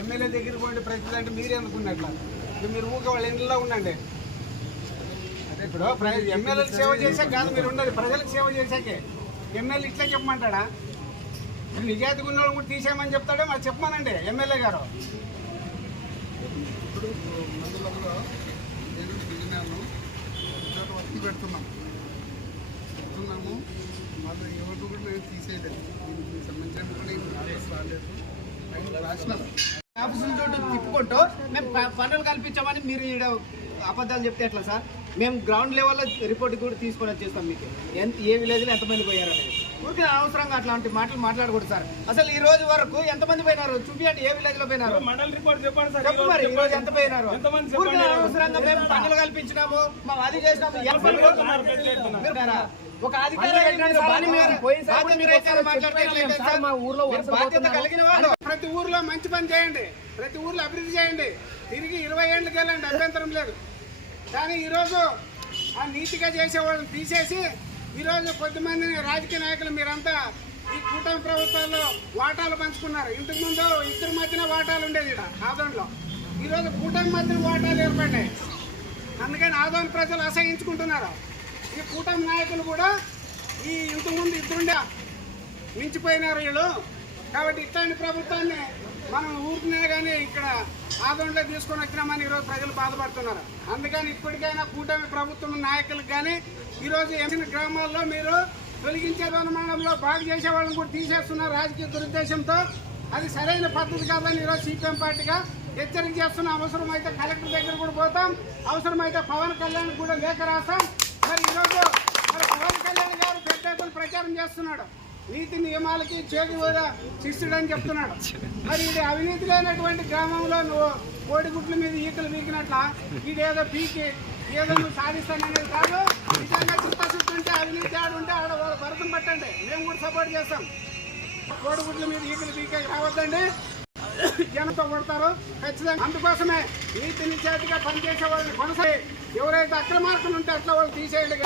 MLA దగ్గర పోండి ప్రజలు అంటే మీరు ఎందుకున్నట్ల మీరు ఊక వాళ్ళ ఇంట్లో ఉండండి. ఇప్పుడు ఎమ్మెల్యేలకు సేవ చేశాక కాదు మీరు ఉండాలి ప్రజలకు సేవ చేశాకే ఎమ్మెల్యే ఇట్లా చెప్పమంటాడా? మీరు నిజాయితీగా ఉన్న వాళ్ళు కూడా తీసేయమని చెప్తాడే? మరి చెప్పమానండి ఎమ్మెల్యే గారు. ఇప్పుడు నేను దిగినాను వర్క్ పెడుతున్నాం. పెడుతున్నాము మళ్ళీ ఎవరు కూడా నేను తీసేయలేదు. దీనికి సంబంధించిన కూడా ఇప్పుడు ఆర్డర్స్ రాలేదు. ఆయన ఆఫీసుల చుట్టూ తిప్పుకుంటూ మేము పనులు కల్పించామని మీరు ఈడ అబద్ధాలు చెప్తే ఎట్లా సార్? మేము గ్రౌండ్ లెవెల్లో రిపోర్ట్ కూడా తీసుకొని వచ్చేస్తాం మీకు. ఎంత ఏ విలేజ్లో ఎంతమంది పోయారనేది ఊరికి అనవసరంగా అట్లాంటి మాటలు మాట్లాడకూడదు సార్. అసలు ఈ రోజు వరకు ఎంతమంది పోయినారు? చూపించండి ఏ విలేజ్లో పోయినారు మండల రిపోర్ట్ చెప్పండి సార్. చెప్పు మరి ఈ రోజు ఎంత పోయినారు? ఊరికే? అనవసరంగా మేము పనులు కల్పించినాము మా అది చేసినాము? ఒక అధికారి బాధ్యత కలిగిన వాళ్ళు ప్రతి ఊర్లో మంచి పని చేయండి. ప్రతి ఊర్లో అభివృద్ధి చేయండి. తిరిగి ఇరవై ఏళ్ళకి వెళ్ళండి అభ్యంతరం లేదు. కానీ ఈరోజు ఆ నీతిగా చేసే వాళ్ళని తీసేసి ఈరోజు కొద్దిమంది రాజకీయ నాయకులు మీరంతా ఈ కూటమి ప్రభుత్వాల్లో వాటాలు పంచుకున్నారు. ఇంతకుముందు ఇద్దరి మధ్యన వాటాలు ఉండేది ఇక్కడ ఆదోన్లో. ఈరోజు కూటమి మధ్యన వాటాలు ఏర్పడినాయి. అందుకని ఆదోన్ ప్రజలు అసహించుకుంటున్నారు. ఈ కూటమి నాయకులు కూడా ఈ ఇంతకుముందు ఇద్దరుండే మించిపోయినారు వీళ్ళు. కాబట్టి ఇట్లాంటి ప్రభుత్వాన్ని మనం ఊరుకునే కానీ ఇక్కడ ఆదోళనలో తీసుకొని వచ్చినామని ఈరోజు ప్రజలు బాధపడుతున్నారు. అందుకని ఇప్పటికైనా కూటమి ప్రభుత్వం నాయకులకు కానీ ఈరోజు ఎన్ని గ్రామాల్లో మీరు తొలగించే నిర్మాణంలో బాగు చేసే వాళ్ళని కూడా తీసేస్తున్నారు రాజకీయ దురుద్దేశంతో అది సరైన పద్ధతి కాదని ఈరోజు సిపిఎం పార్టీగా హెచ్చరిక చేస్తున్న అవసరం అయితే కలెక్టర్ దగ్గర కూడా పోతాం. అవసరమైతే పవన్ కళ్యాణ్ కూడా లేఖ రాస్తాం. మరి ఈరోజు మరి పవన్ కళ్యాణ్ గారు పెద్ద ప్రచారం చేస్తున్నాడు. నీతి నియమాలకి చేతి కూడా శిష్యుడని చెప్తున్నాడు. మరి ఇది అవినీతి లేనటువంటి గ్రామంలో నువ్వు కోడిగుడ్ల మీద ఈకలు వీకినట్ల వీడేదో పీకి ఏదో నువ్వు సాధిస్తాననేది కాదు. నిజంగా చిత్తశుద్ధి ఉంటే అవినీతి ఆడు ఉంటే ఆడ వరదం పట్టండి. మేము కూడా సపోర్ట్ చేస్తాం. కోడిగుడ్ల మీద ఈకలు పీకే రావద్దండి. జనంతో కొడతారు. ఖచ్చితంగా అందుకోసమే నీతి నిజాతిగా పనిచేసే వాళ్ళని కొనసాగి ఎవరైతే అక్రమార్కులు ఉంటే అట్లా వాళ్ళు తీసేయండి.